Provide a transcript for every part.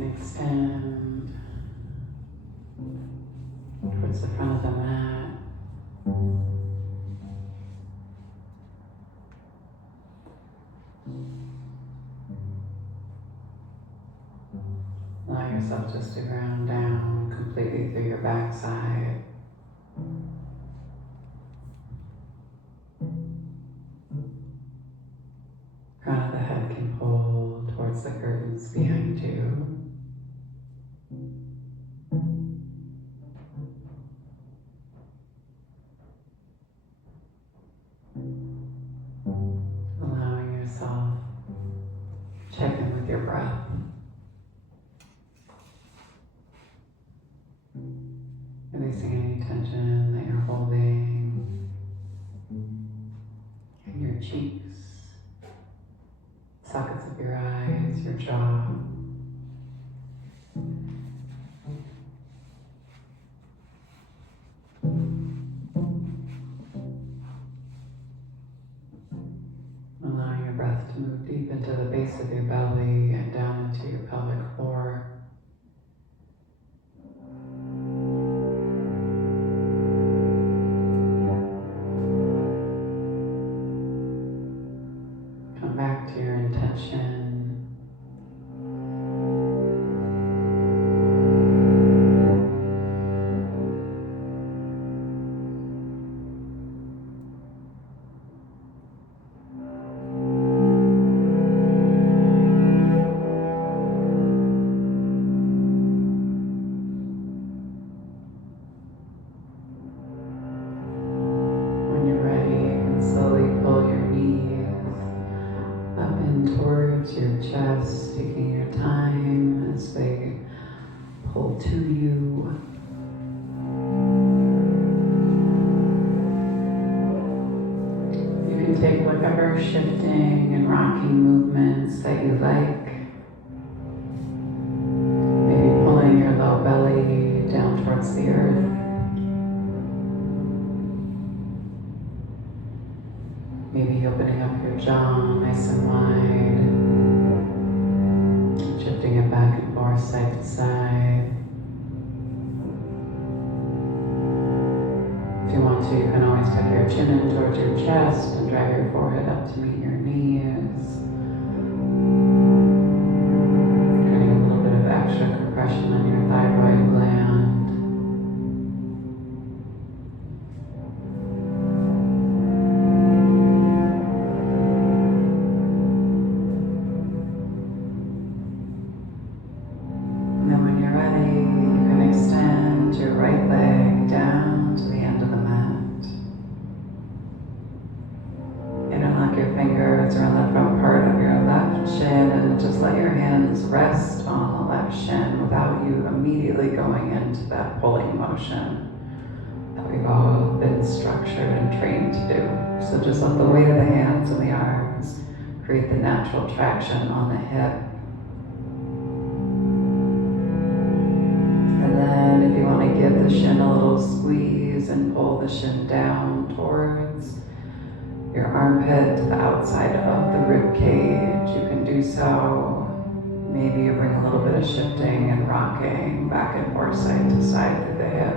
can extend towards the front of the mat. Allow yourself just to ground down completely through your backside. Crown of the head can pull towards the curtains behind you. Allowing yourself to check in with your breath. Releasing any tension that you're holding in your cheeks, sockets of your eyes, your jaw. Allowing your breath to move deep into the base of your belly and down into your pelvic floor. Come back to your intention. When you're ready, you can slowly pull your knees up in towards your chest, taking your time as they pull to you. You can take whatever shifting and rocking movements that you like. Maybe pulling your low belly down towards the earth. Maybe opening up your jaw nice and wide, shifting it back and forth side to side. If you want to, you can always tuck your chin in towards your chest and drive your forehead up to meet your knees. Getting a little bit of extra compression on your thyroid gland. And then when you're ready, you can extend your right leg down to the end of the mat. Interlock your fingers around the front part of your left shin and just let your hands rest on the left shin without you immediately going into that pulling motion that we've all been structured and trained to do. So just let the weight of the hands and the arms create the natural traction on the hip. And then if you want to give the shin a little squeeze and pull the shin down towards your armpit to the outside of the rib cage, you can do so. Maybe you bring a little bit of shifting and rocking back and forth side to side through the hip.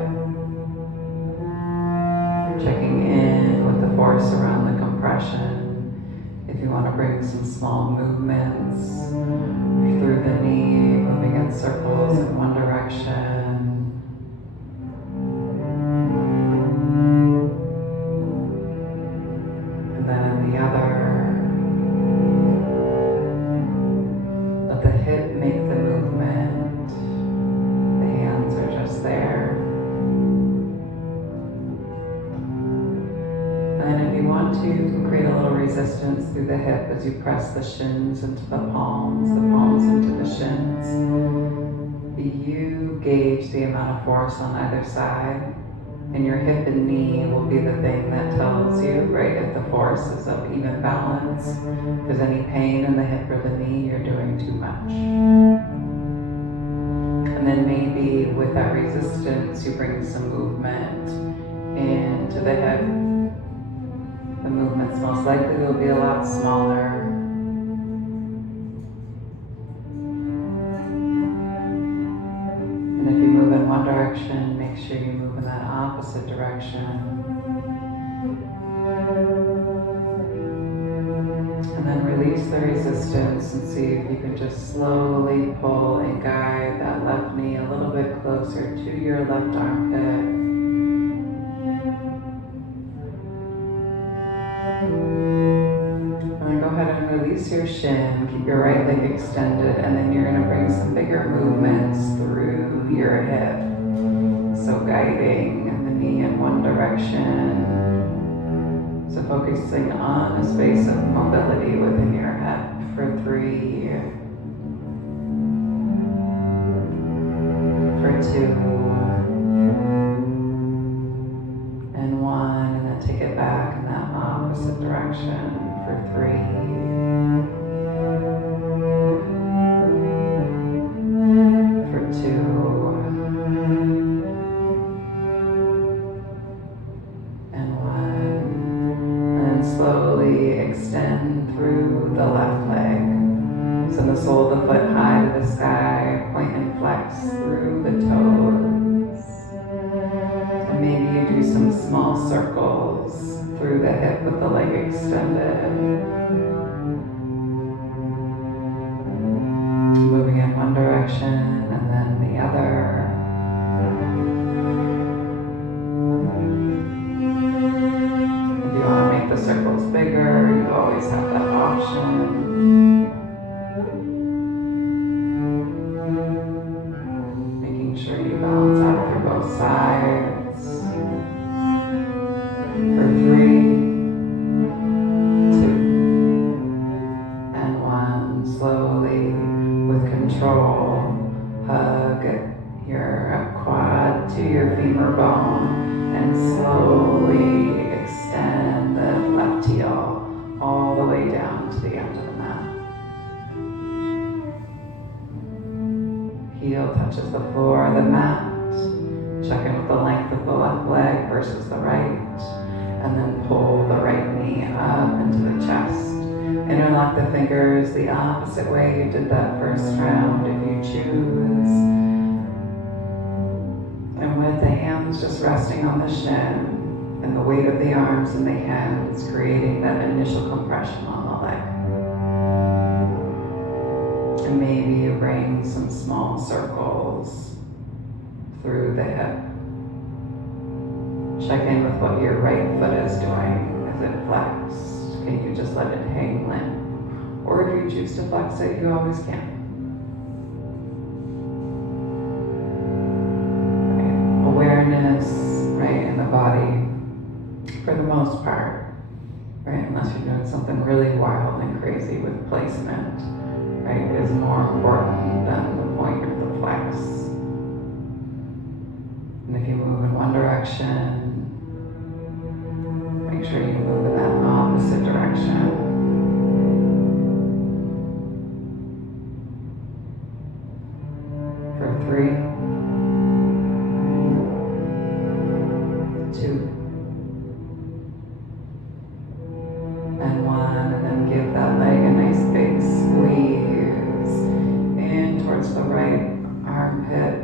Checking in with the force around the compression. If you want to bring some small movements through the knee, moving in circles in one direction. And then in the other. Let the hip make the movement. The hands are just there. And then if you want to, you can create a little resistance through the hip as you press the shins into the palms into the shins. You gauge the amount of force on either side, and your hip and knee will be the thing that tells you, right, if the force is of even balance. If there's any pain in the hip or the knee, you're doing too much. And then maybe with that resistance, you bring some movement into the hip. The movements most likely will be a lot smaller. you move in that opposite direction. And then release the resistance and see if you can just slowly pull and guide that left knee a little bit closer to your left armpit. And then go ahead and release your shin, keep your right leg extended, and then you're going to bring some bigger movements through your hip. So guiding the knee in one direction. So focusing on a space of mobility within your hip for 3, for 2, and 1, and then take it back in that opposite direction for 3, for 2, and 1. Slowly extend through the left leg. Send the sole of the foot high to the sky, point and flex through the toes. And maybe you do some small circles through the hip with the leg extended. Moving in one direction and then the other. The circles bigger, you always have that option. Making sure you balance out through both sides. For 3, 2, and 1. Slowly, with control, hug your quad to your femur bone and slowly extend the left heel all the way down to the end of the mat. Heel touches the floor of the mat. Check in with the length of the left leg versus the right. And then pull the right knee up into the chest. Interlock the fingers the opposite way you did that first round if you choose. And with the hands just resting on the shin, and the weight of the arms and the hands creating that initial compression on the leg. And maybe you bring some small circles through the hip. Check in with what your right foot is doing. Is it flexed? Can you just let it hang limp? Or if you choose to flex it, you always can. Right. Awareness, right, in the body. For the most part, right, unless you're doing something really wild and crazy with placement, right, is more important than the point of the flex. And if you move in one direction, make sure you move in that opposite direction. For 3, 2, and 1, and then give that leg a nice big squeeze in towards the right armpit,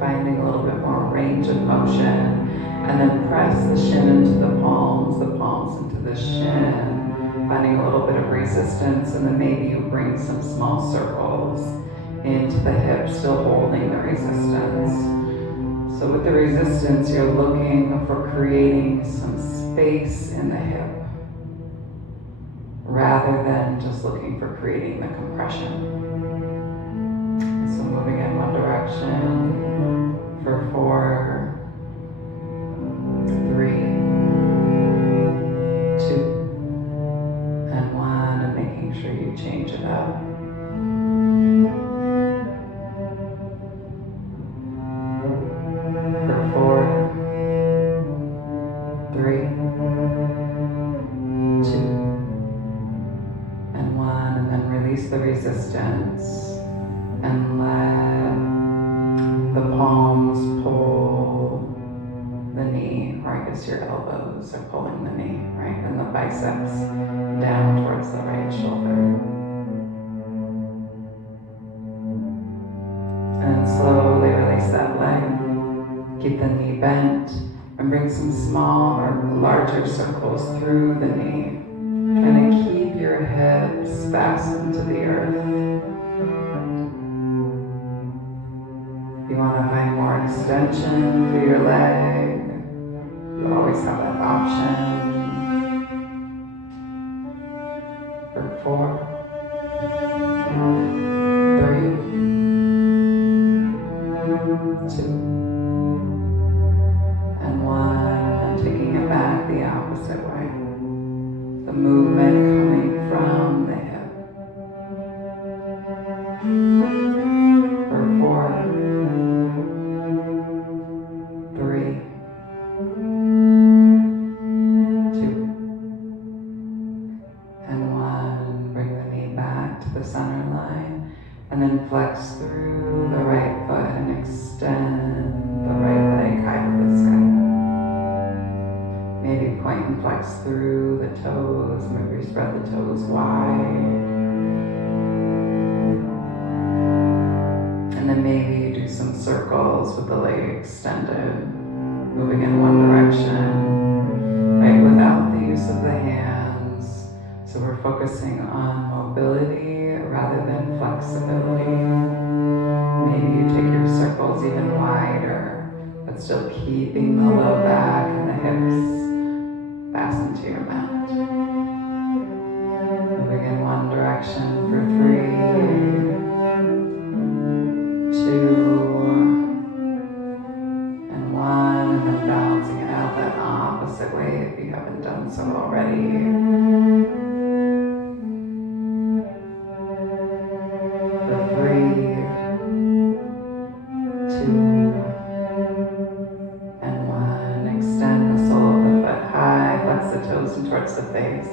finding a little bit more range of motion, and then press the shin into the palms into the shin, finding a little bit of resistance, and then maybe you bring some small circles into the hip, still holding the resistance. So with the resistance, you're looking for creating some space in the hip rather than just looking for creating the compression. So moving in one direction for 4, 3, 2, and 1, and making sure you change it up. For 4, 3, 2, and 1, and then release the resistance and let the palms pull the knee, or I guess your elbows are pulling the knee, right? And the biceps down towards the right shoulder. And slowly release that leg. Keep the knee bent and bring some small or larger circles through the knee. Trying to keep your hips fastened to the earth. If you want to find more extension through your leg, you always have that option. For 4, 3, 2, and 1, and taking it back the opposite way. The movement coming from the hip. For 4, 3, 2, and 1. Bring the knee back to the center line, and then flex through the right foot and extend the right leg high to the sky. Maybe point and flex through the toes, maybe spread the toes wide. And then maybe you do some circles with the leg extended, moving in one direction, right, without the use of the hands. So we're focusing on mobility rather than flexibility. Maybe you take your circles even wider, but still keeping the low back and the hips fastened to your mat. Moving in one direction for 3, 2, and 1, and then balancing it out that opposite way if you haven't done so already. For 3, 2, and 1. Extend the sole of the foot high, flex the toes in towards the face.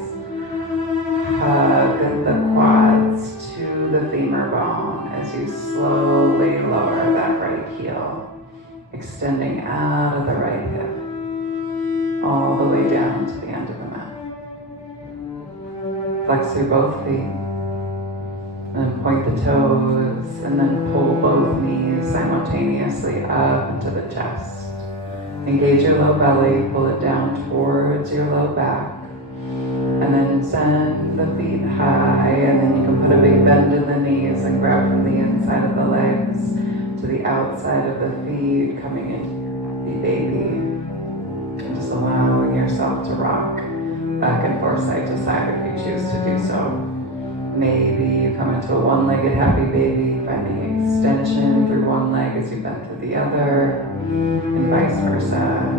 Hug the quads to the femur bone as you slowly lower that right heel, extending out of the right hip, all the way down to the end of the mat. Flex through both feet, and point the toes, and then pull both knees simultaneously up into the chest. Engage your low belly, pull it down towards your low back, and then send the feet high, and then you can put a big bend in the knees and grab from the inside of the legs to the outside of the feet, coming into the baby, and just allowing yourself to rock back and forth side to side if you choose to do so. Maybe you come into a one-legged happy baby, finding extension through one leg as you bend through the other, and vice versa.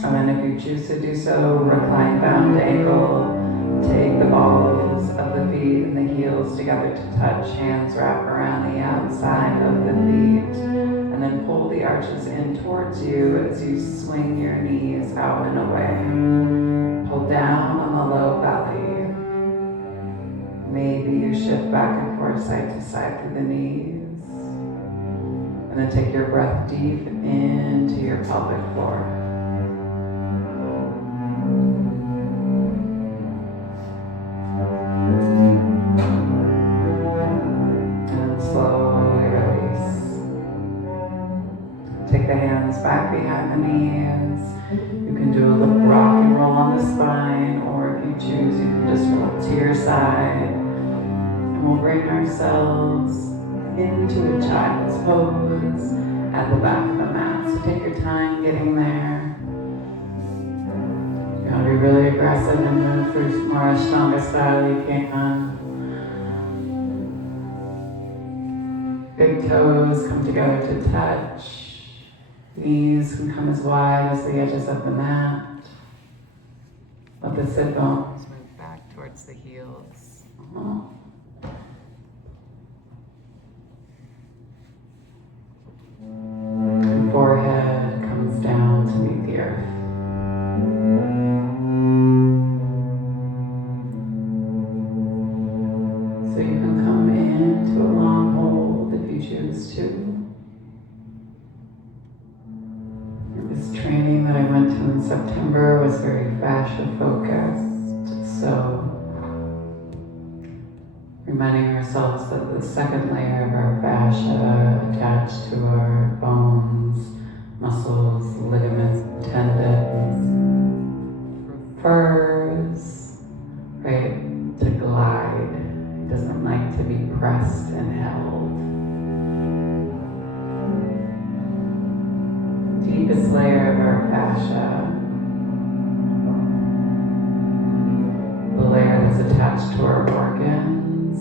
And then if you choose to do so, recline bound ankle, take the balls of the feet and the heels together to touch, hands wrap around the outside of the feet, and then pull the arches in towards you as you swing your knees out and away. Pull down on the low belly. Maybe you shift back and forth side to side through the knees. And then take your breath deep into your pelvic floor. Take the hands back behind the knees. You can do a little rock and roll on the spine, or if you choose, you can just roll to your side. And we'll bring ourselves into a child's pose at the back of the mat. So take your time getting there. If you want to be really aggressive and move through more Ashtanga style, you can. Big toes come together to touch. Knees can come as wide as the edges of the mat. Let the sit bones move back towards the heels. And forehead comes down to meet the earth. So you can come into a long hold if you choose to. This training that I went to in September was very fascia focused, so Reminding ourselves that the second layer of our fascia attached to our bones, muscles, ligaments, tendons, prefers, right, to glide. It doesn't like to be pressed and held. Deepest layer of our fascia, the layer that's attached to our organs,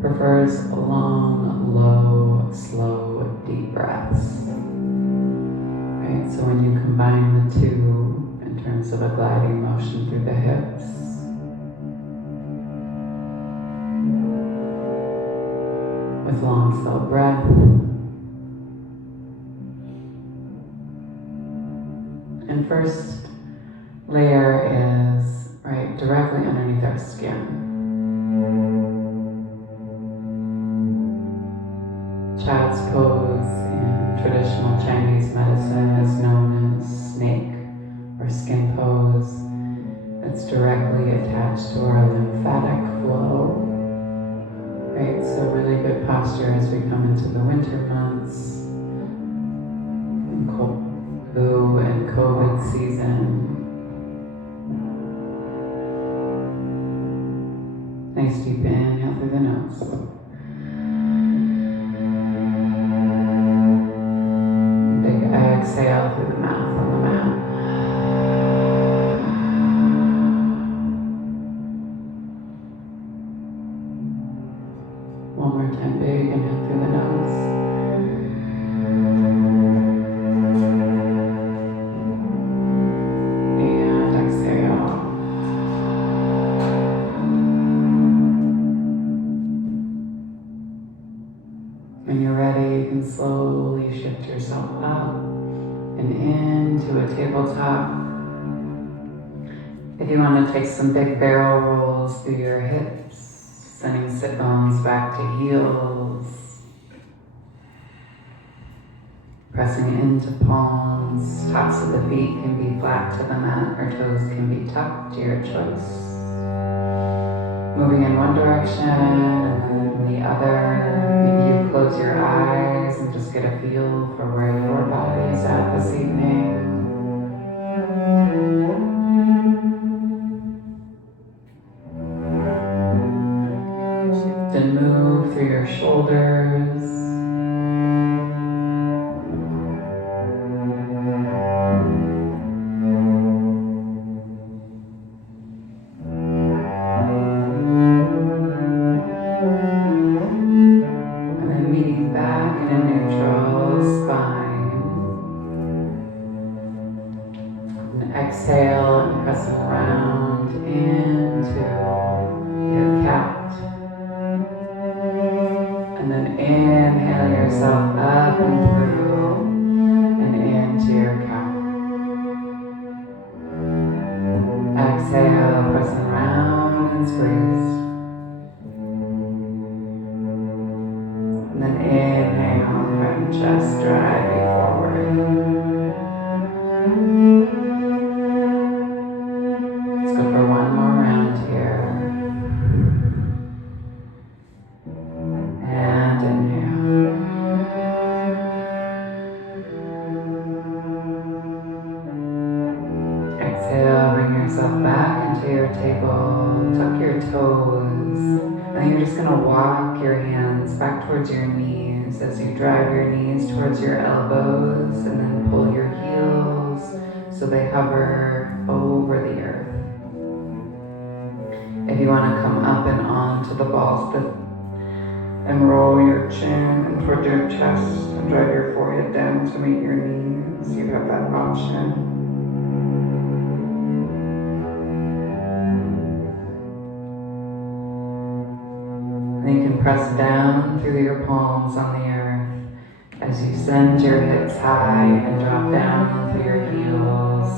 prefers long, low, slow, deep breaths. Right? So when you combine the two in terms of a gliding motion through the hips, with long, slow breath, and first layer is right directly underneath our skin. Child's pose in traditional Chinese medicine is known as snake or skin pose. It's directly attached to our lymphatic flow. Right, so really good posture as we come into the winter months, cold flu and COVID season. Nice deep inhale through the nose. Big exhale through the mouth on the mat. One more time, big inhale through the nose. And exhale. When you're ready, you can slowly shift yourself up and into a tabletop. If you want to take some big barrel rolls through your hips, sending sit bones back to heels, pressing into palms, tops of the feet can be flat to the mat or toes can be tucked to your choice. Moving in one direction and then the other. Maybe you close your eyes and just get a feel for where your body is at this evening. Then move through your shoulders. And then meeting back in a neutral spine. And exhale and pressing around into your cat. And then inhale yourself up and through and into your cow. Exhale, pressing around and squeeze. And then inhale and just drive you forward. Let's go for one more round here. And inhale. Exhale, bring yourself back into your table. Tuck your toes. Then you're just going to walk your hands back towards your knees as you drive your knees towards your elbows and then pull your heels so they hover over the earth. If you want to come up and onto the balls and roll your chin and toward your chest and drive your forehead down to meet your knees, you have that option. And you can press down through your palms on the earth as you send your hips high and drop down through your heels,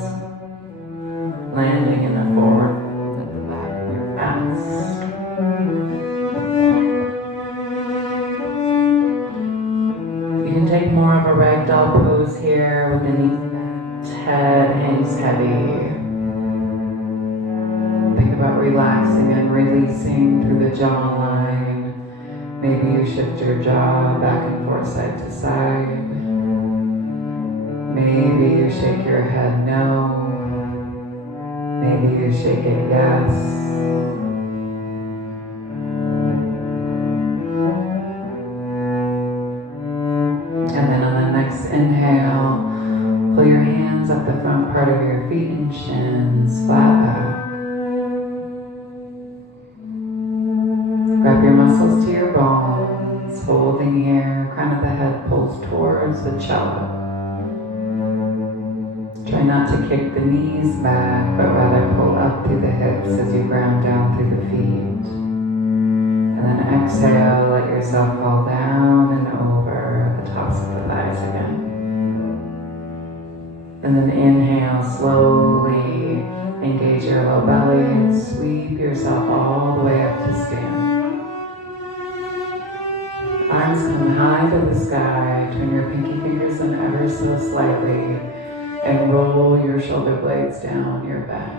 landing in the forward at the back of your backs. You can take more of a ragdoll pose here with the knees bent, head hangs heavy. Think about relaxing relaxing and releasing through the jawline. Maybe you shift your jaw back and forth side to side. Maybe you shake your head no. Maybe you shake it yes. And then on the next inhale, pull your hands up the front part of your feet and shins, flat back. Wrap your muscles to your bones, holding here, crown of the head pulls towards the cello. Try not to kick the knees back, but rather pull up through the hips as you ground down through the feet. And then exhale, let yourself fall down and over the tops of the thighs again. And then inhale, slowly engage your low belly and sweep yourself all the way up to stand. Arms come high to the sky, turn your pinky fingers in ever so slightly, and roll your shoulder blades down your back.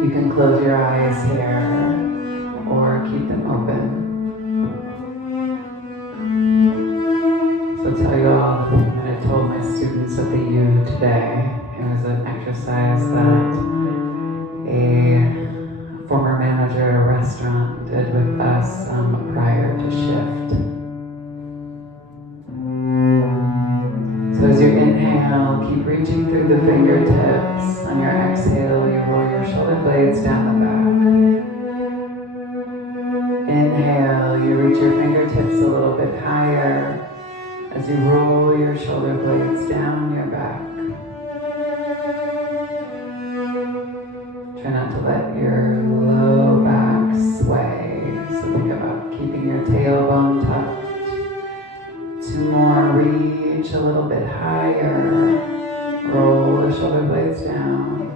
You can close your eyes here or keep them open. So I'll tell you all the thing that I told my students at the U today. It was an exercise that a former manager at a restaurant did with us prior to shift. So as you inhale, keep reaching through the fingertips. On your exhale, you roll your shoulder blades down the back. Inhale, you reach your fingertips a little bit higher as you roll your shoulder blades down your back. Try not to let your low back sway. So think about keeping your tailbone tucked. Two more, reach a little bit higher. Roll the shoulder blades down.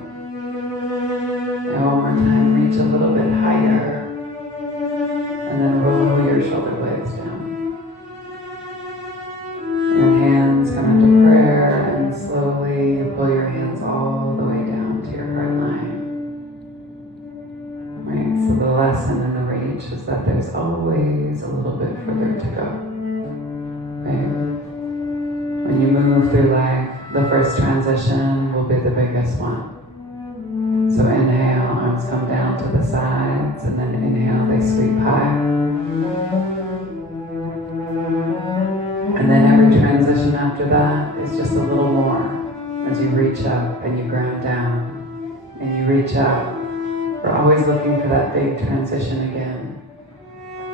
And one more time, reach a little bit higher. And then roll your shoulder blades down. And then hands come into prayer and slowly pull your hands all the way down to your heart line. Right, so the lesson in the reach is that there's always a little bit further to go. Right? When you move through life, the first transition will be the biggest one. So inhale, arms come down to the sides, and then inhale, they sweep high. And then every transition after that is just a little more as you reach up and you ground down and you reach up. We're always looking for that big transition again,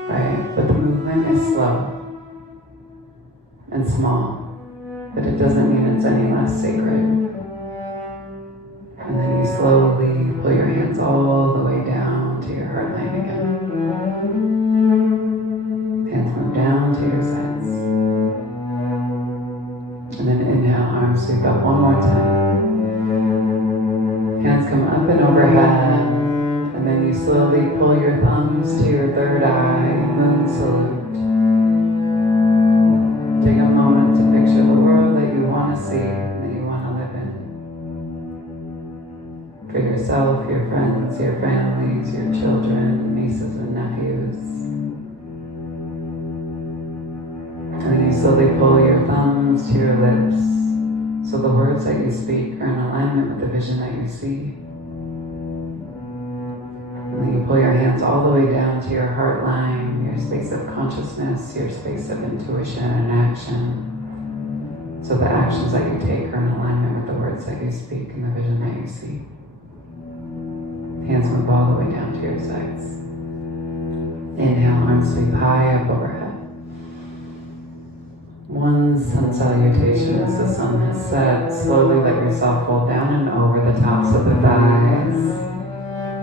right? But the movement is slow and small, but it doesn't mean it's any less sacred. And then you slowly pull your hands all the way down to your heart line again. Hands move down to your sides. And then inhale, arms sweep up one more time. Hands come up and overhead. And then you slowly pull your thumbs to your third eye, moon salute. Take a moment to picture the world that you want to see, that you want to live in. For yourself, your friends, your families, your children, nieces and nephews. And then you slowly pull your thumbs to your lips, so the words that you speak are in alignment with the vision that you see. And then you pull your hands all the way down to your heart line, your space of consciousness, your space of intuition and action. So the actions that you take are in alignment with the words that you speak and the vision that you see. Hands move all the way down to your sides. Inhale, arms sweep high up overhead. One sun salutation as the sun has set. Slowly let yourself fold down and over the tops of the thighs.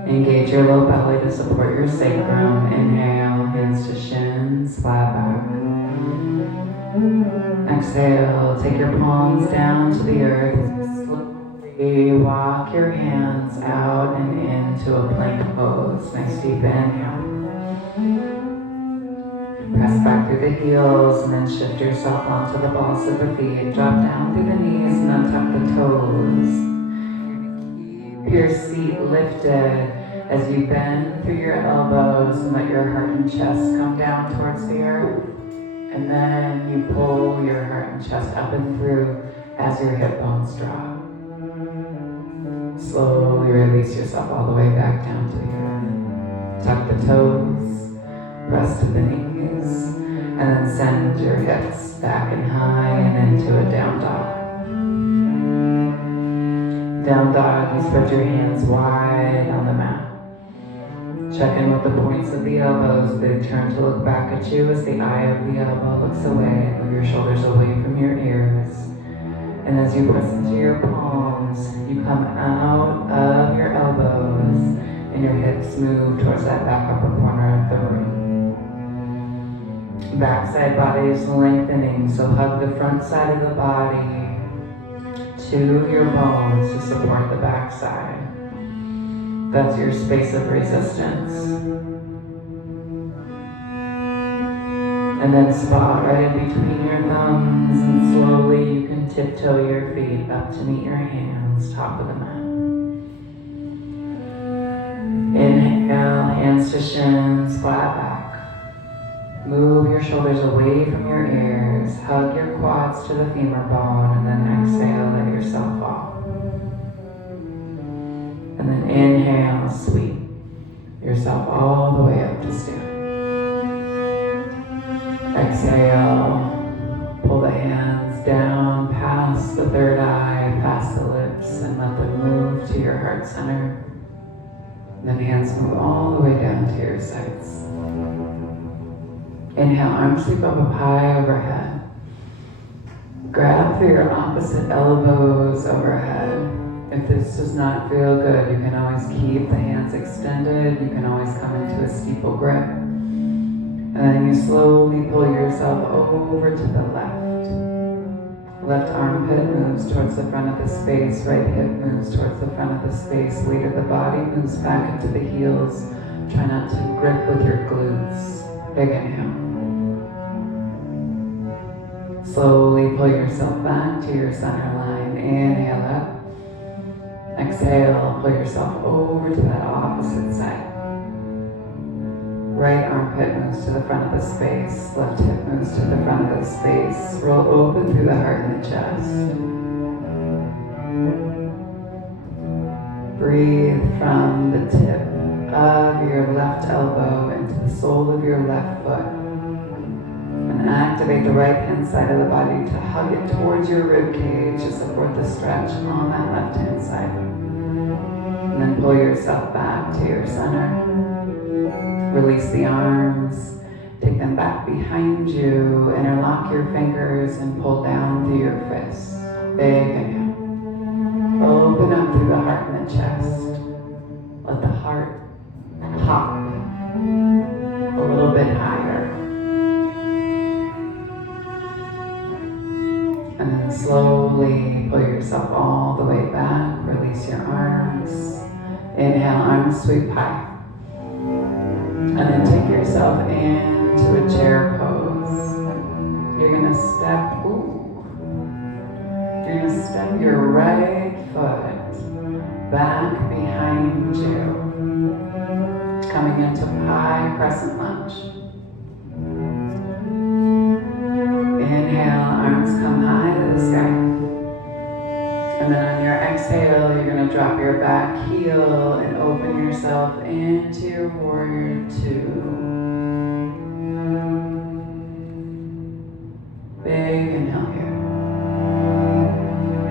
Engage your low belly to support your sacrum. Inhale, hands to shins, flat back. Exhale, take your palms down to the earth. Slowly walk your hands out and into a plank pose. Nice deep inhale. Press back through the heels and then shift yourself onto the balls of the feet. Drop down through the knees and untuck the toes. Keep your seat lifted. As you bend through your elbows and let your heart and chest come down towards the earth, and then you pull your heart and chest up and through as your hip bones drop. Slowly release yourself all the way back down to the earth. Tuck the toes, press to the knees, and then send your hips back and high and into a down dog. Down dog, you spread your hands wide on the mat. Check in with the points of the elbows. Big turn to look back at you as the eye of the elbow looks away. Move your shoulders away from your ears. And as you press into your palms, you come out of your elbows and your hips move towards that back upper corner of the room. Backside body is lengthening, so hug the front side of the body to your bones to support the backside. That's your space of resistance. And then spot right in between your thumbs, and slowly you can tiptoe your feet up to meet your hands, top of the mat. Inhale, hands to shins, flat back. Move your shoulders away from your ears, hug your quads to the femur bone, and then exhale, let yourself fall. And then inhale, sweep yourself all the way up to stand. Exhale, pull the hands down past the third eye, past the lips, and let them move to your heart center. Then hands move all the way down to your sides. Inhale, arms sweep up high overhead. Grab through your opposite elbows overhead. If this does not feel good, you can always keep the hands extended. You can always come into a steeple grip. And then you slowly pull yourself over to the left. Left armpit moves towards the front of the space. Right hip moves towards the front of the space. Weight of the body moves back into the heels. Try not to grip with your glutes. Big inhale. Slowly pull yourself back to your center line. Inhale up. Exhale, pull yourself over to that opposite side. Right armpit moves to the front of the space. Left hip moves to the front of the space. Roll open through the heart and the chest. Breathe from the tip of your left elbow into the sole of your left foot. And activate the right hand side of the body to hug it towards your rib cage to support the stretch on that left hand side. And then pull yourself back to your center. Release the arms. Take them back behind you. Interlock your fingers and pull down through your fists. Big inhale. Open up through the heart and the chest. Let the heart pop a little bit higher. And then slowly pull yourself all the way back. Release your arms. Inhale, arms sweep high. And then take yourself into a chair pose. You're gonna step your right foot back behind you. Coming into high crescent lunge. Inhale, arms come high to the sky. And then on your exhale, you're going to drop your back heel and open yourself into your warrior two. Big inhale here.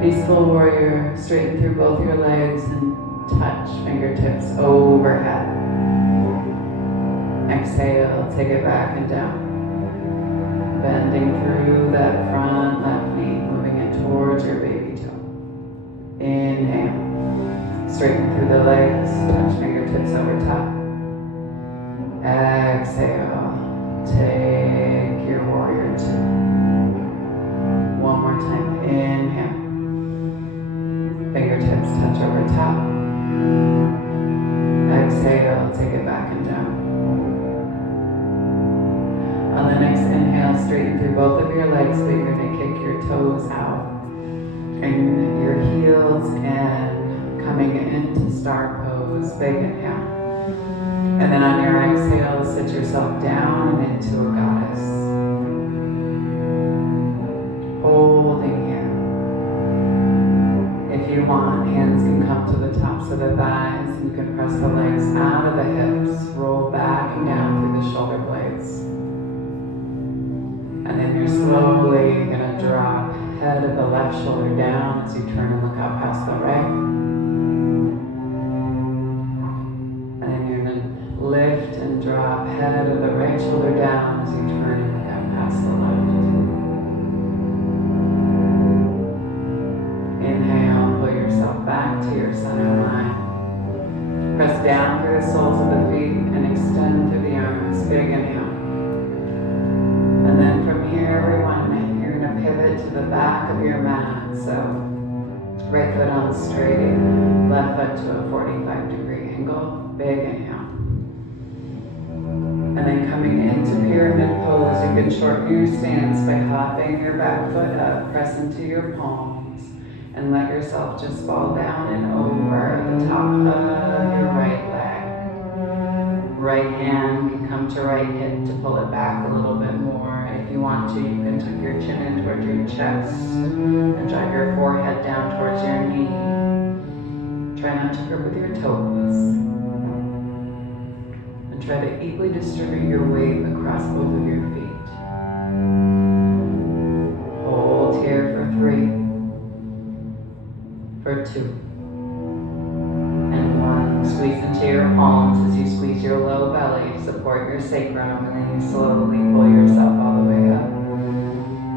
Peaceful warrior, straighten through both your legs and touch fingertips overhead. Exhale, take it back and down. Bending through that front left knee, moving it towards your baby toe. Inhale. Straighten through the legs, touch fingertips over top. Exhale. Take your warrior two. One more time. Inhale. Fingertips touch over top. Exhale. Take it back and down. On the next inhale, straighten through both of your legs, but you're going to kick your toes out and your heels in, coming into star pose. Big inhale. And then on your exhale, sit yourself down and into a goddess. Holding here. If you want, hands can come to the tops of the thighs and you can press the legs out of the hips, roll back and down through the shoulder blades. And then you're slowly going to drop head of the left shoulder down as you turn and look out past the right. And then you're going to lift and drop head of the right shoulder down as you turn and look out past the left. Inhale, pull yourself back to your center line. Press down through the soles of the feet and extend through the arms. Big inhale. And then from here, everyone, you're going to pivot to the back of your mat. So right foot on straight, left foot to a 45-degree angle. Big inhale. And then coming into pyramid pose, you can shorten your stance by hopping your back foot up, press into your palms, and let yourself just fall down and over the top of your right leg. Right hand can come to right hip to pull it back a little bit more. And if you want to, you can tuck your chin in towards your chest and drive your forehead down towards your knee. Try not to grip with your toes. And try to equally distribute your weight across both of your feet. Hold here for 3, for 2. Squeeze into your palms as you squeeze your low belly to support your sacrum, and then you slowly pull yourself all the way up.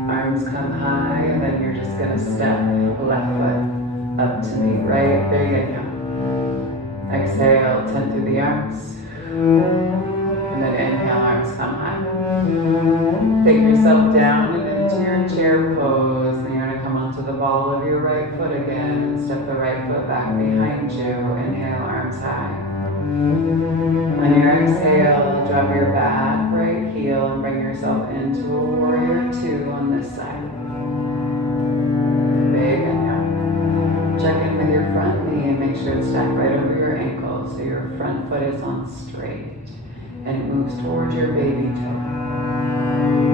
Arms come high, and then you're just going to step left foot up to meet right. Big inhale. Exhale, 10 through the arms. And then inhale, arms come high. Take yourself down and into your chair pose. And you're going to come onto the ball of your right foot again and step the right foot back behind you. Inhale, arms high. On your exhale, drop your back right heel and bring yourself into a warrior 2 on this side. Big inhale. Check in with your front knee and make sure it's stacked right over your ankle so your front foot is on straight and it moves towards your baby toe.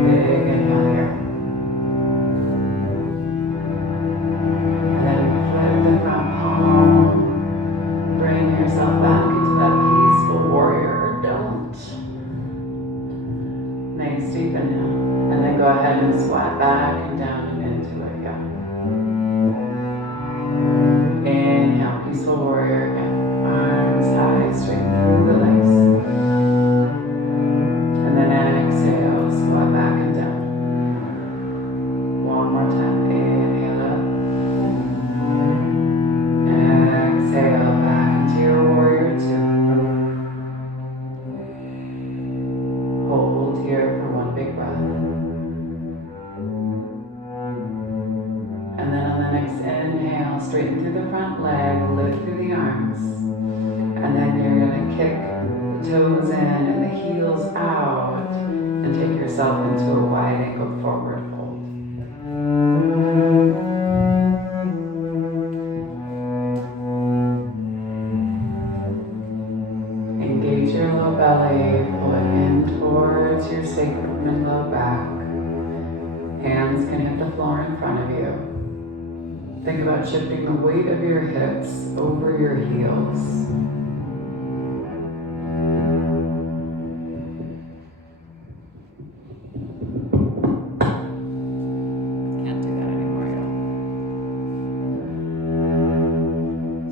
Big inhale here. And then flip the front palm. Bring yourself back into that peaceful warrior, or don't. Nice deep inhale. And then go ahead and squat back and down and into it. Yeah. Inhale, peaceful warrior again. Arms high, straight through the legs. And then exhale, squat back and down. One more time. Inhale up. Exhale back into your warrior 2. Hold here for one big breath. And then on the next inhale, straighten through the front leg, lift through the arms. And then you're going to kick the toes in and the heels out and take yourself into a wide angled forward fold. Engage your low belly, pull it in towards your sacrum and low back. Hands can hit the floor in front of you. Think about shifting the weight of your hips over your heels. Can't do that anymore, y'all.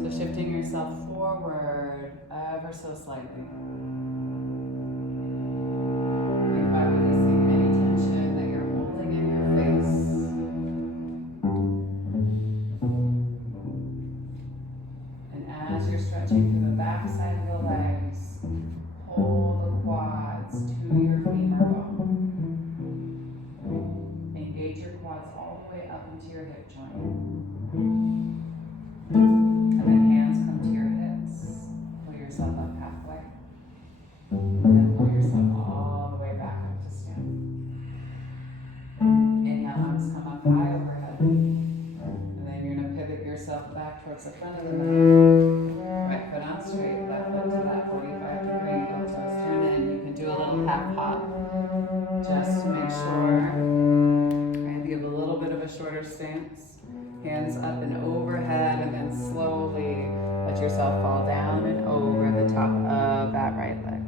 So shifting yourself forward ever so slightly. Think about releasing any tension that you're holding in your face. As you're stretching through the back side of the legs, pull the quads to your femur bone. Engage your quads all the way up into your hip joint. And then hands come to your hips. Pull yourself up halfway. stance. Hands up and overhead, and then slowly let yourself fall down and over the top of that right leg.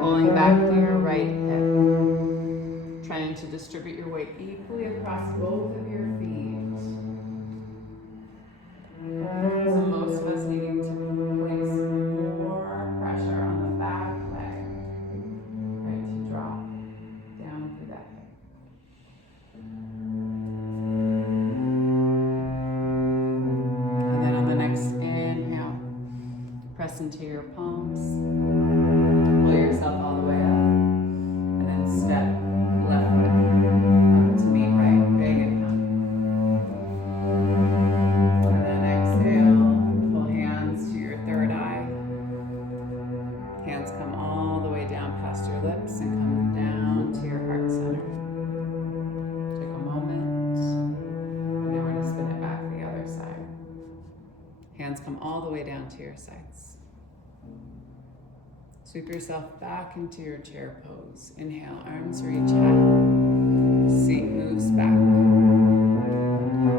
Pulling back through your right hip. Trying to distribute your weight equally across both of your feet. So most of us needing to place more pressure on the back leg, right, to drop down through that hip. And then on the next inhale, press into your palms, pull yourself all the way up, and then step left foot up to meet right, big inhale. And then exhale, pull hands to your third eye. Hands come all the way down past your lips and come down to your heart center. Take a moment, and then we're going to spin it back to the other side. Hands come all the way down to your sides. Sweep yourself back into your chair pose. Inhale, arms reach high. Seat moves back.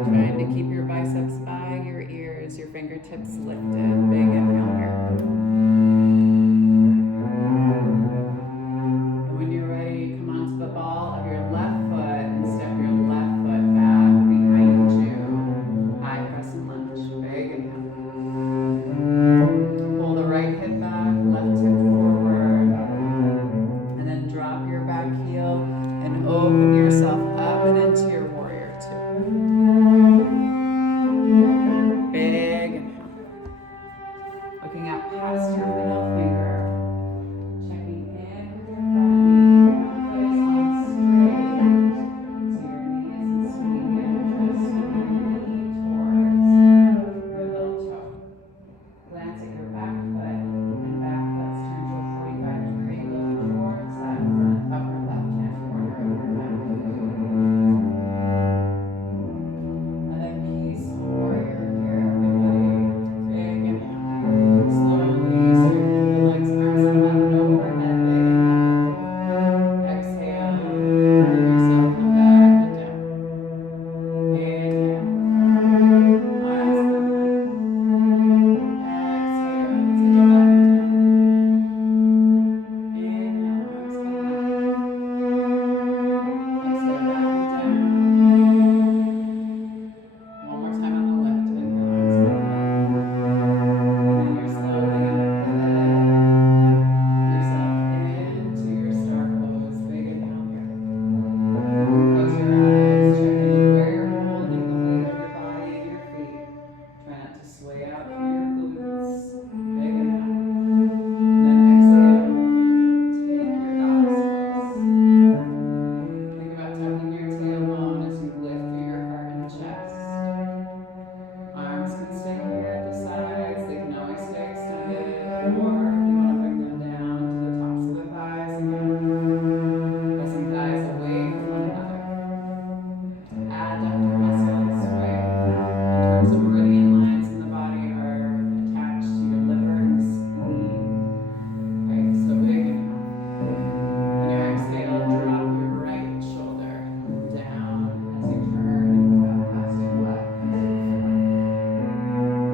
Trying to keep your biceps by your ears, your fingertips lifted. Big inhale here. And when you're ready, come onto the ball of your left foot and step your left foot back behind you. High press and lunge. Big inhale. Pull the right hip back, left hip forward. And then drop your back heel and open yourself up and into your warrior two. Big inhale. Looking out past your middle finger. Checking in with your front knee. Place on straight. So your knee isn't swinging in, just swinging your knee towards your little toe. Glance at your back foot, and back foot's turned to a 45 degree, looking towards that front upper left-hand corner of your mat. And then peaceful warrior here, everybody. Big inhale. Slowly circle the legs, arms come out and overhead. Big inhale. Exhale. Let yourself come back and down. Inhale. Arms come out. Exhale, and take it back and down. Inhale, arms come out. Exhale, back and down. One more time on the left. Inhale, arms come out. And then you're slowly going to pivot yourself into your star pose. Big inhale here. Close your eyes, check in where you're holding the weight of your body and your feet. Try not to sway out through your glutes. Big inhale. And then exhale. Take your dog's pose. Think about tucking your tailbone as you lift through your heart and chest. Arms can stay here at the sides. They can always stay extended. Or if you want to bring them down to the tops of the thighs again. Pressing thighs away from one another. Adductor muscles, right? In terms of meridian lines in the body are attached to your liver and spleen. Right? So big inhale. On your exhale, drop your right shoulder down as you turn and go out past your left.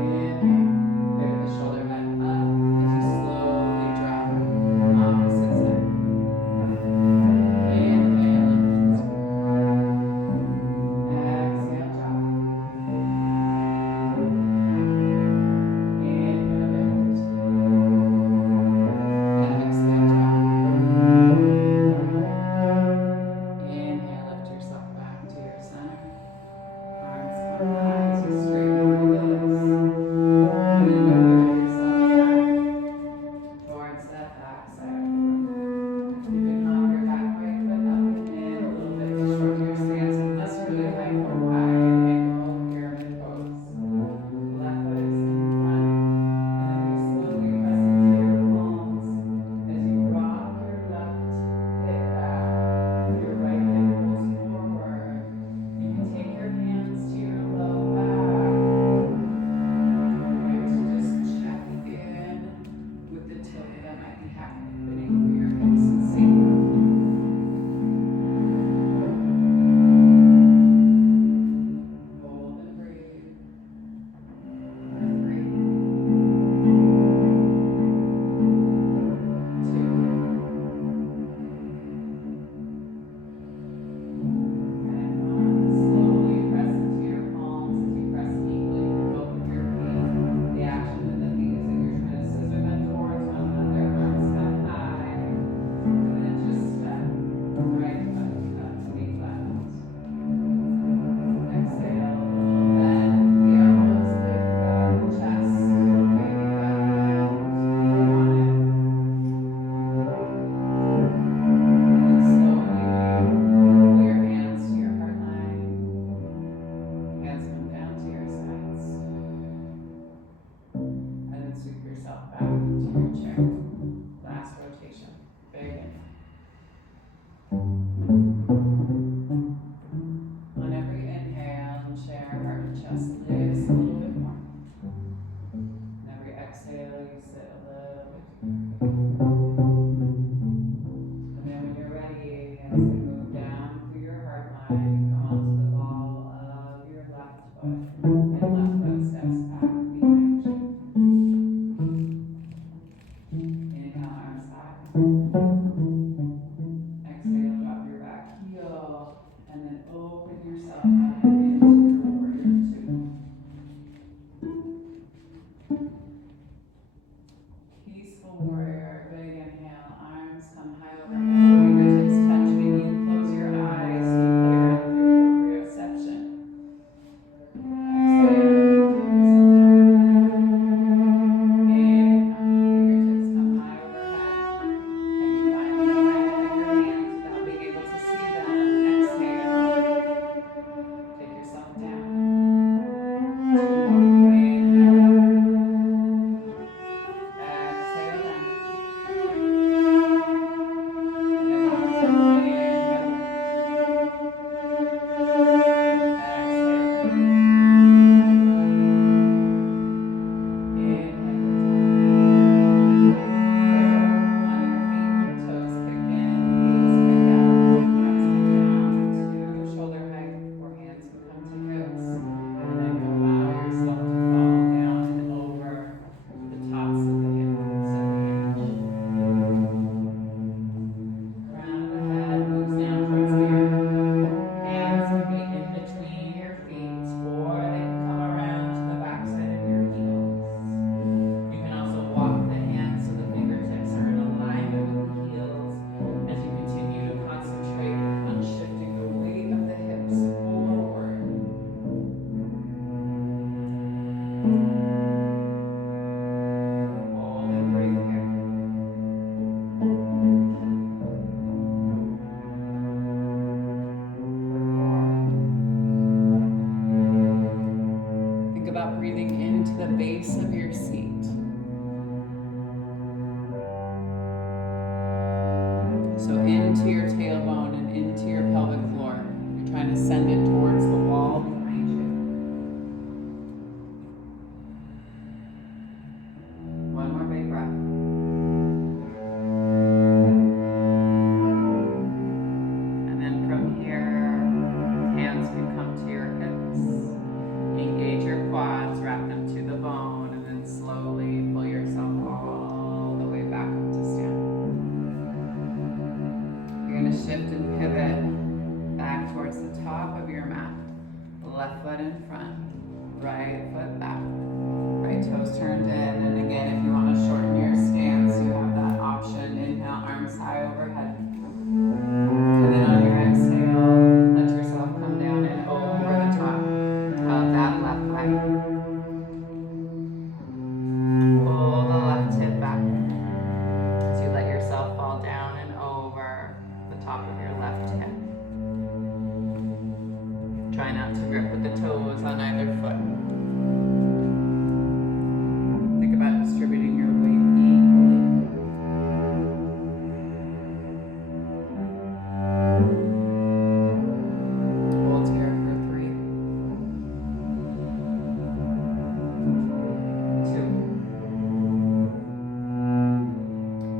Inhale. Pivot the shoulder back up as you slowly drop opposite side. Inhale, lift. Exhale, drop. Inhale, lift. Exhale, drop. Inhale, lift yourself back to your center. Arms come high as you straighten your legs. And then you'll pivot yourself back towards that back side of the room. You can hop your back right foot up and in a little bit to shorten your stance and this really high or wide angle pyramid pose. Left foot is in front, and then you slowly press into your palms as you rock your left hip back. Your right hip pulls forward. You can take your hands to your low back. Right, so just check in with the tilt that might be happening over your hips and see. Exhale, drop your back heel, and then open yourself up into your warrior two. Peaceful warrior, big inhale, arms come high overhead, fingertips touch. Maybe you close your eyes, you play around with your proprioception. Exhale, take yourself down. Inhale, fingertips come high overhead. And you find the alignment of your hands without being able to see them. Exhale, take yourself down. Two more. Inhale, exhale down. And then one more time. Inhale, exhale down. Inhale, on your feet, toes kick in, heels kick out, arms come down to shoulder height, or hands can come to hips, and then you allow yourself to fall down and over the tops of the hips at the edge. Crown of the head moves down towards the earth. Hands can be in between your feet, or they can come around to the backside of your heels. You can also walk the hands so the fingertips are in alignment with the heels as you continue to concentrate on shifting the weight of the hips forward. Hold and breathe here. Think about breathing into the base of your seat. So into your tailbone and into your pelvic floor. You're trying to send it towards the wall behind you. One more big breath. And then from here, hands can come to your hips. Engage your quads, wrap them to the bone, and then slowly pull yourself all the way back up to stand. You're going to shift and pivot back towards the top of your mat. Left foot in front, right foot back. Right toes turned in, and again, if you want to shorten your stance, you have that option. Inhale, arms high overhead. And then on your exhale, let yourself come down and over the top of that left leg. Pull the left hip back as you let yourself fall down and over the top of your left hip. Try not to grip with the toes on either foot. Think about distributing your weight equally. Hold here for 3, 2,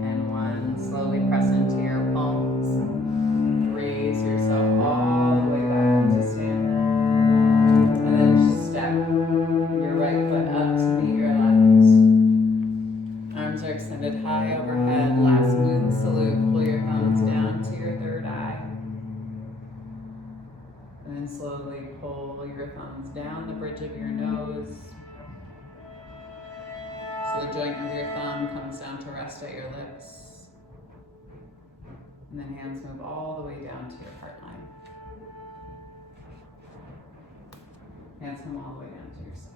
and 1. Slowly press into your palms. Raise yourself all the way back up to stand. And then step your right foot up to meet your left. Arms are extended high overhead. Last moon salute. Pull your thumbs down to your third eye. And then slowly pull your thumbs down the bridge of your nose. So the joint of your thumb comes down to rest at your lips. And then hands move all the way down to your heart line. Hands come all the way down to your sides.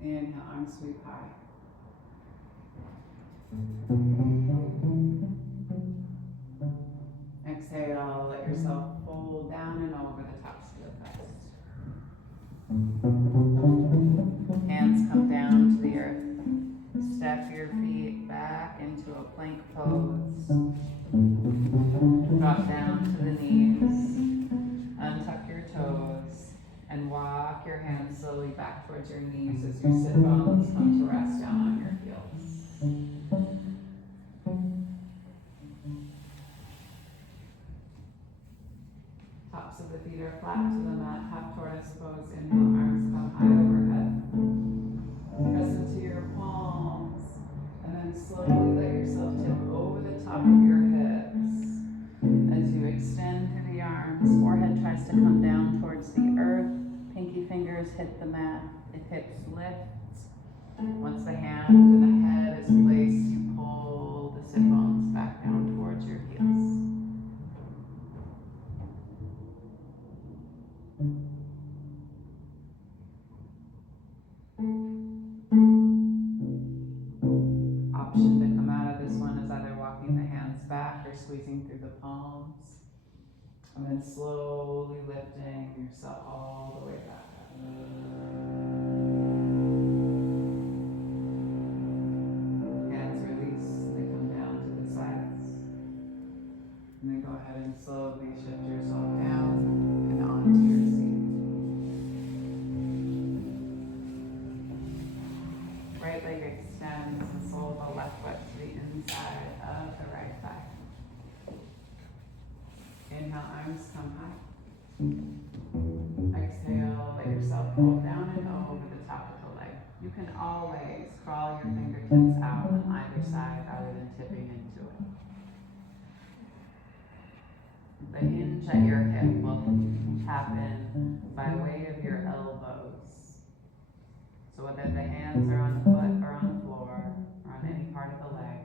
Inhale, arms sweep high. Exhale, let yourself fold down and over the tops of the chest. Hands come down to the earth. Step your feet back into a plank pose. Drop down to the knees. Untuck your toes. And walk your hands slowly back towards your knees as your sit bones come to rest down on your heels. Tops of the feet are flat to the mat, half tortoise pose. Inhale, arms come high overhead. Press into your palms hit the mat, the hips lift. Once the hand and the head is placed, you pull the sit bones back down towards your heels. Option to come out of this one is either walking the hands back or squeezing through the palms. And then slowly lifting yourself all the way back up. Hands release, they come down to the sides. And then go ahead and slowly shift yourself down and onto your seat. Right leg extends and sole the left foot to the inside of the right thigh. Inhale, arms come high. Exhale, let yourself pull down and over the top of the leg. You can always crawl your fingertips out on either side rather than tipping into it. The hinge at your hip will happen by way of your elbows. So whether the hands are on the foot or on the floor or on any part of the leg,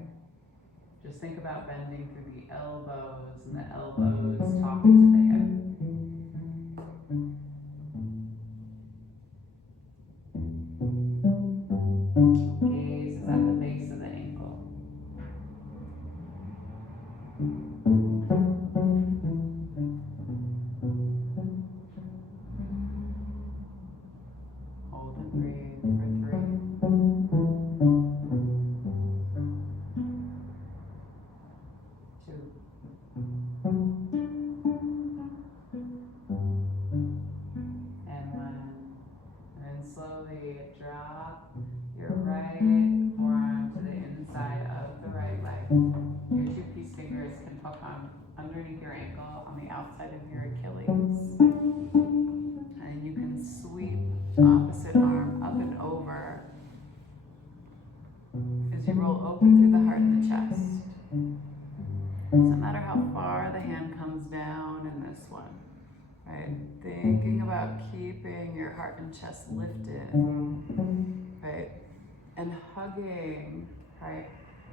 just think about bending through the elbows and the elbows talking to the hip. Gaze is at the base of the ankle. Hold and breathe for 3. Slowly drop your right forearm to the inside of the right leg. Your 2-piece fingers can hook on underneath your ankle on the outside of your Achilles. And you can sweep opposite arm up and over as you roll open through the heart and the chest. Doesn't matter how far the hand comes down in this one. Right, thinking about keeping your heart and chest lifted, right, and hugging, right,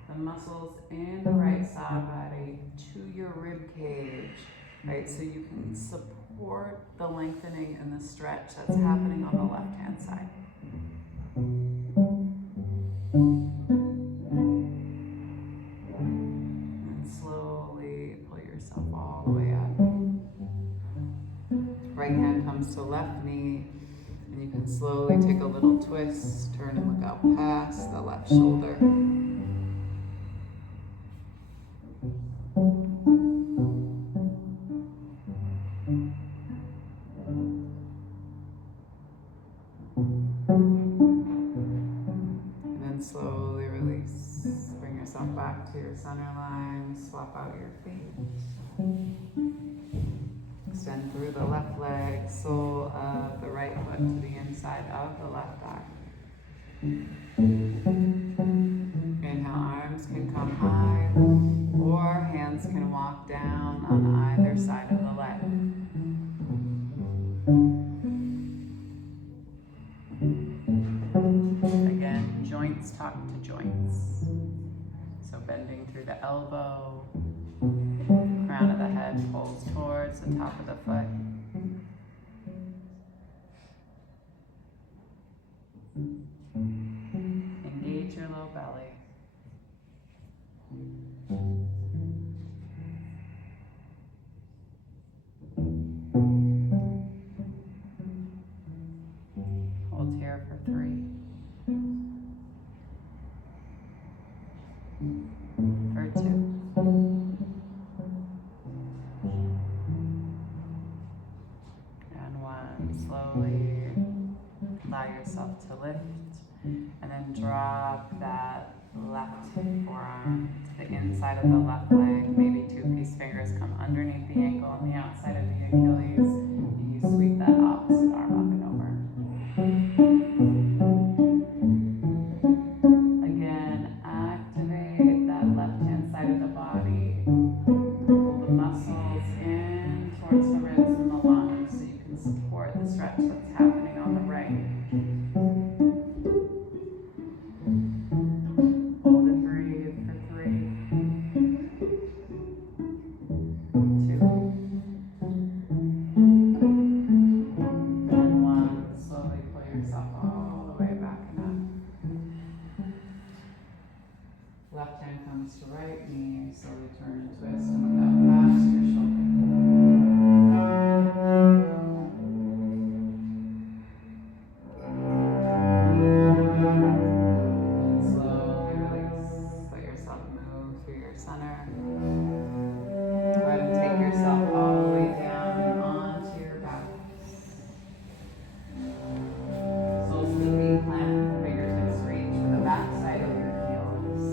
the muscles in the right side body to your rib cage, right, so you can support the lengthening and the stretch that's happening on the left-hand side. And slowly pull yourself all the way up. Right hand comes to left knee, and you can slowly take a little twist, turn and look out past the left shoulder. And then slowly release. Bring yourself back to your center line, swap out your feet. Extend through the left leg, sole of the right foot to the inside of the left thigh. Inhale, arms can come high, or hands can walk down on either side of the leg. Again, joints talk to joints. So bending through the elbow, crown of the head pulls towards the top of the foot. Engage your low belly. Hold here for 3. For 2. And 1. Slowly allow yourself to lift, and then drop that left forearm to the inside of the left leg. Maybe 2-piece fingers come underneath the ankle on the outside of the Achilles, and you sweep that opposite arm up and over. Again, activate that left-hand side of the body. Pull the muscles in towards the ribs and the lungs so you can support the stretch that's happening on the right. Left hand comes to right knee, slowly turn and twist and look out past your shoulder. Slowly release. Let yourself move through your center. Go ahead and take yourself all the way down and onto your back. Soles of the feet planted, fingertips reach for the back side of your heels.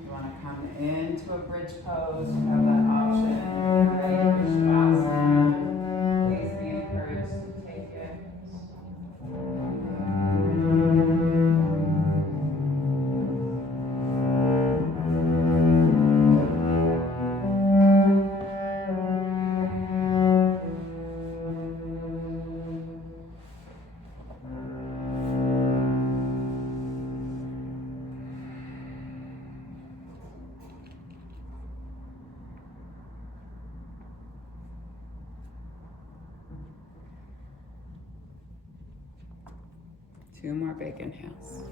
You want to come into a bridge pose, you have that option. If you're ready for Shavasana, please be encouraged to take it. Two more big inhales.